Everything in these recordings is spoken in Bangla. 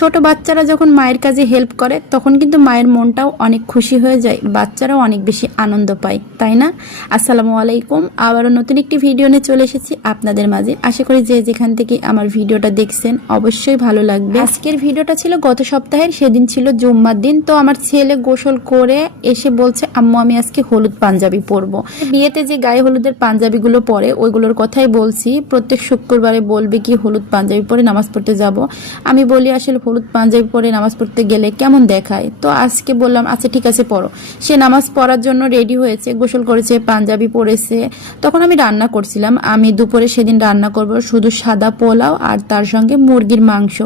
ছোট বাচ্চারা যখন মায়ের কাজে হেল্প করে তখন কিন্তু মায়ের মনটাও অনেক খুশি হয়ে যায়, বাচ্চারাও অনেক বেশি আনন্দ পায়, তাই না? আসসালামু আলাইকুম, আবারও নতুন একটি ভিডিও নিয়ে চলে এসেছি আপনাদের মাঝে। আশা করি যে যেখান থেকে আমার ভিডিওটা দেখছেন অবশ্যই ভালো লাগবে। আজকের ভিডিওটা ছিল গত সপ্তাহের, সেদিন ছিল জুম্মার দিন। তো আমার ছেলে গোসল করে এসে বলছে, আম্মু আমি আজকে হলুদ পাঞ্জাবি পরবো। বিয়েতে যে গায়ে হলুদের পাঞ্জাবিগুলো পরে ওইগুলোর কথাই বলছি। প্রত্যেক শুক্রবারে বলবে কি হলুদ পাঞ্জাবি পরে নামাজ পড়তে যাব। আমি বলি আসলে হলুদ পাঞ্জাবি পরে নামাজ পড়তে গেলে কেমন দেখায়, তো আজকে বললাম আচ্ছা ঠিক আছে পরো। সে নামাজ পড়ার জন্য রেডি হয়েছে, গোসল করেছে, পাঞ্জাবি পরেছে। তখন আমি রান্না করছিলাম। আমি দুপুরে সেদিন রান্না করব শুধু সাদা পোলাও আর তার সঙ্গে মুরগির মাংস।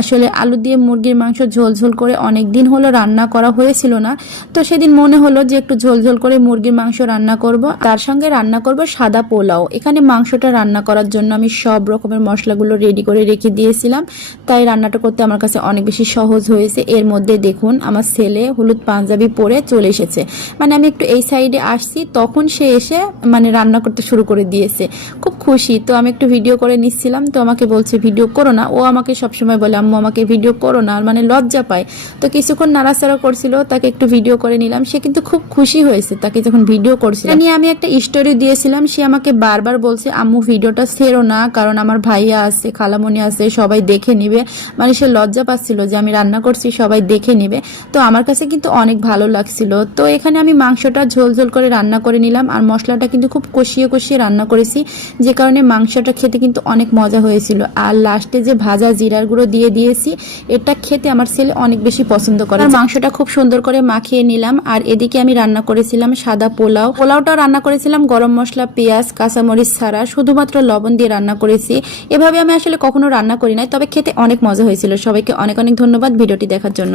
আসলে আলু দিয়ে মুরগির মাংস ঝোল ঝোল করে অনেক দিন হলো রান্না করা হয়েছিল না, তো সেদিন মনে হলো যে একটু ঝোল ঝোল করে মুরগির মাংস রান্না করব, তার সঙ্গে রান্না করব সাদা পোলাও। এখানে মাংসটা রান্না করার জন্য আমি সব রকমের মশলাগুলো রেডি করে রেখে দিয়েছিলাম, তাই রান্নাটা করতে আমার কাছে অনেক বেশি সহজ হয়েছে। এর মধ্যে দেখুন আমার ছেলে হলুদ পাঞ্জাবি পরে চলে এসেছে, মানে আমি একটু এই সাইডে আসছি তখন সে এসে মানে রান্না করতে শুরু করে দিয়েছে। খুব খুশি, তো আমি একটু ভিডিও করে নিচ্ছিলাম, তো আমাকে বলছে ভিডিও করো না। ও আমাকে সবসময় বলে আম্মু আমাকে ভিডিও করো না, মানে লজ্জা পায়। তো কিছুক্ষণ নাড়াচাড়া করছিল, তাকে একটু ভিডিও করে নিলাম। সে কিন্তু খুব খুশি হয়েছে তাকে যখন ভিডিও করছিলাম। নিয়ে আমি একটা স্টোরি দিয়েছিলাম, সে আমাকে বারবার বলছে আম্মু ভিডিওটা ছেড়ো না, কারণ আমার ভাইয়া আছে, খালামণি আছে, সবাই দেখে নিবে। মানে সে লজ্জা পাচ্ছিল যে আমি রান্না করছি সবাই দেখে নিবে। তো আমার কাছে কিন্তু অনেক ভালো লাগছিল। তো এখানে আমি মাংসটা ঝোল ঝোল করে রান্না করে নিলাম, আর মশলাটা কিন্তু খুব কষিয়ে কষিয়ে রান্না করেছি, যে কারণে মাংসটা খেতে কিন্তু অনেক মজা হয়েছিল। আর লাস্টে যে ভাজা জিরার গুঁড়ো দিয়ে দিয়েছি, এটা খেতে আমার ছেলে অনেক বেশি পছন্দ করে। মাংসটা খুব সুন্দর করে মাখিয়ে নিলাম। আর এদিকে আমি রান্না করেছিলাম সাদা পোলাও। পোলাওটা রান্না করেছিলাম গরম মশলা, পেঁয়াজ, কাঁচামরিচ ছাড়া, শুধুমাত্র লবণ দিয়ে রান্না করেছি। এভাবে আমি আসলে কখনো রান্না করি নাই, তবে খেতে অনেক মজা হয়েছিল। সবাইকে অনেক অনেক ধন্যবাদ ভিডিওটি দেখার জন্য।